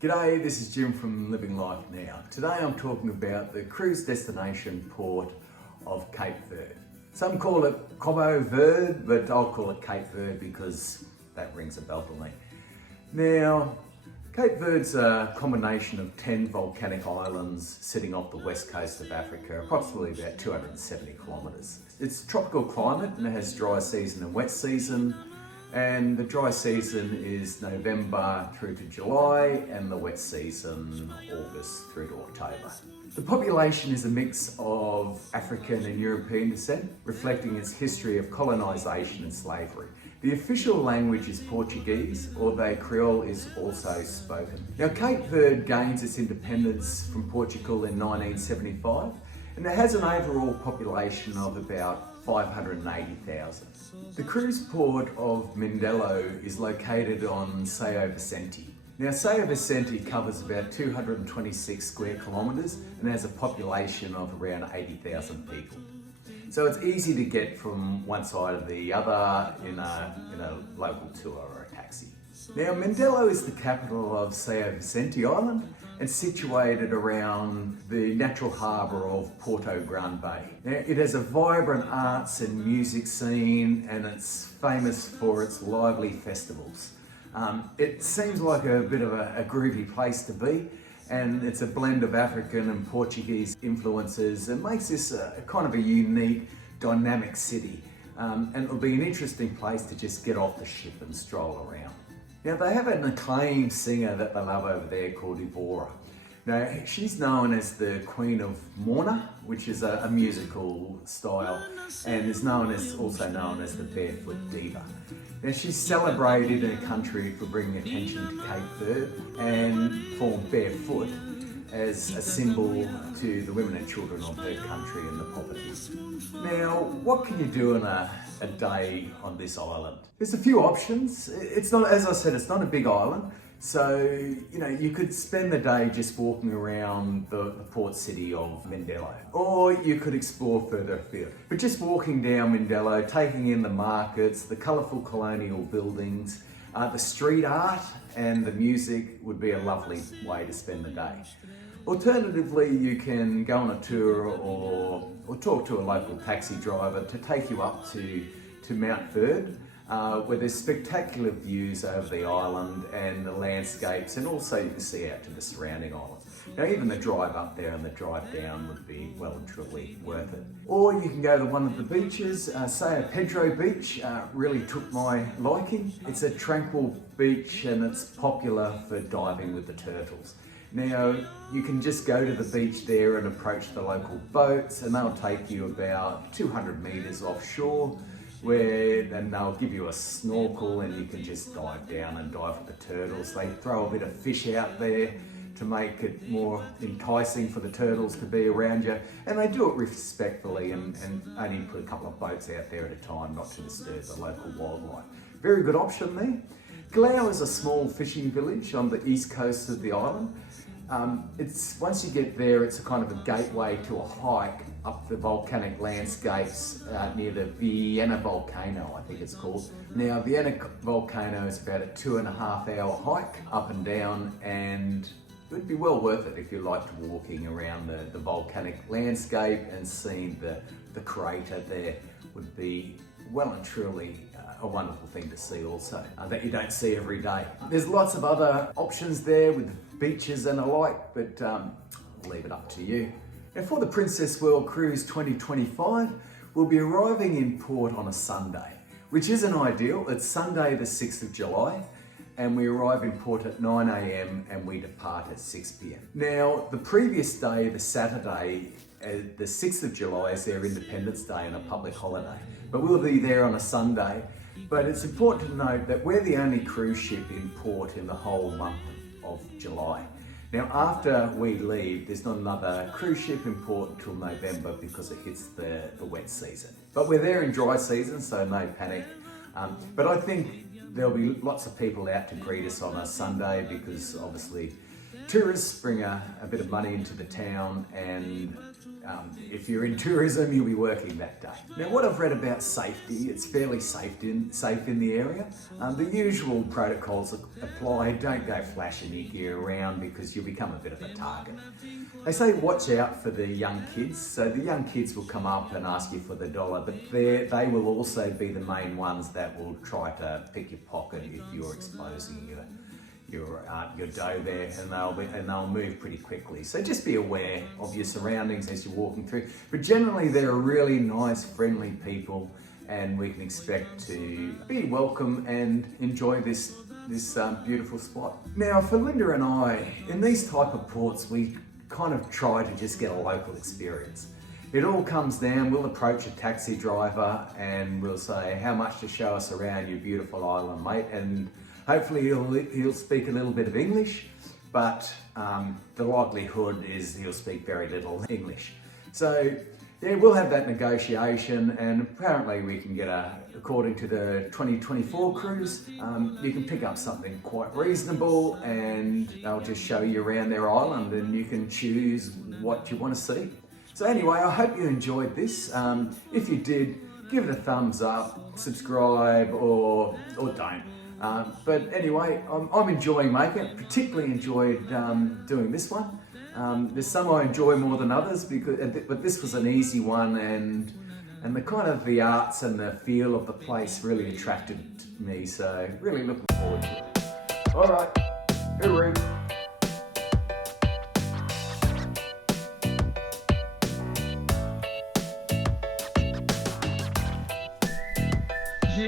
G'day, this is Jim from Living Life Now. Today I'm talking about the cruise destination port of Cape Verde. Some call it Cabo Verde, but I'll call it Cape Verde because that rings a bell for me. Now, Cape Verde's a combination of 10 volcanic islands sitting off the west coast of Africa, approximately about 270 kilometres. It's a tropical climate and it has dry season and wet season. And the dry season is November through to July and the wet season August through to October. The population is a mix of African and European descent, reflecting its history of colonisation and slavery. The official language is Portuguese, although Creole is also spoken. Now, Cape Verde gains its independence from Portugal in 1975, and it has an overall population of about 580,000. The cruise port of Mindelo is located on Sao Vicente. Now, Sao Vicente covers about 226 square kilometres and has a population of around 80,000 people. So it's easy to get from one side to the other in a local tour or a taxi. Now, Mindelo is the capital of Sao Vicente Island and situated around the natural harbour of Porto Grande Bay. Now, it has a vibrant arts and music scene and it's famous for its lively festivals. It seems like a bit of a groovy place to be, and it's a blend of African and Portuguese influences and makes this a kind of a unique, dynamic city. And it'll be an interesting place to just get off the ship and stroll around. Now, they have an acclaimed singer that they love over there called Ivora. Now, she's known as the Queen of Morna, which is a musical style, and is also known as the Barefoot Diva. Now, she's celebrated in a country for bringing attention to Cape Verde and formed barefoot as a symbol to the women and children of her country and the poverty. Now, what can you do in a day on this island? There's a few options. It's not, as I said, it's not a big island. So, you could spend the day just walking around the port city of Mindelo, or you could explore further afield. But just walking down Mindelo, taking in the markets, the colourful colonial buildings, the street art and the music would be a lovely way to spend the day. Alternatively, you can go on a tour or talk to a local taxi driver to take you up to Mount Verde, where there's spectacular views over the island and the landscapes, and also you can see out to the surrounding islands. Now, even the drive up there and the drive down would be well and truly worth it. Or you can go to one of the beaches. Sao Pedro Beach really took my liking. It's a tranquil beach and it's popular for diving with the turtles. Now, you can just go to the beach there and approach the local boats, and they'll take you about 200 metres offshore, then they'll give you a snorkel and you can just dive down and dive with the turtles. They throw a bit of fish out there to make it more enticing for the turtles to be around you, and they do it respectfully and only put a couple of boats out there at a time, not to disturb the local wildlife. Very good option there. Callao is a small fishing village on the east coast of the island. Once you get there, it's a kind of a gateway to a hike up the volcanic landscapes near the Vienna volcano, I think it's called. Now, Vienna volcano is about a 2.5-hour hike up and down, and it would be well worth it if you liked walking around the volcanic landscape, and seeing the crater there would be well and truly a wonderful thing to see also, that you don't see every day. There's lots of other options there with beaches and alike, but I'll leave it up to you. Now, for the Princess World Cruise 2025, we'll be arriving in port on a Sunday, which isn't ideal. It's Sunday the 6th of July, and we arrive in port at 9 a.m. and we depart at 6 p.m. Now, the previous day, the Saturday, the 6th of July, is their Independence Day and a public holiday, but we'll be there on a Sunday. But it's important to note that we're the only cruise ship in port in the whole month of July. Now, after we leave, there's not another cruise ship in port until November because it hits the wet season. But we're there in dry season, so no panic. But I think there'll be lots of people out to greet us on a Sunday, because obviously tourists bring a bit of money into the town, and if you're in tourism, you'll be working that day. Now, what I've read about safety, it's fairly safe in the area. The usual protocols apply. Don't go flashing your gear around because you'll become a bit of a target. They say watch out for the young kids. So the young kids will come up and ask you for the dollar, but they will also be the main ones that will try to pick your pocket if you're exposing your dough there, and they'll move pretty quickly. So just be aware of your surroundings as you're walking through. But generally, they're really nice, friendly people, and we can expect to be welcome and enjoy this beautiful spot. Now, for Linda and I, in these type of ports, we kind of try to just get a local experience. It all comes down, we'll approach a taxi driver and we'll say, how much to show us around your beautiful island, mate? And hopefully he'll speak a little bit of English, but the likelihood is he'll speak very little English. So yeah, we'll have that negotiation, and apparently we can get according to the 2024 cruise, you can pick up something quite reasonable and they'll just show you around their island and you can choose what you want to see. So anyway, I hope you enjoyed this. If you did, give it a thumbs up, subscribe, or don't. But anyway, I'm enjoying making it, particularly enjoyed doing this one. There's some I enjoy more than others, but this was an easy one, and the kind of the arts and the feel of the place really attracted me, so really looking forward to it. All right, hooroo.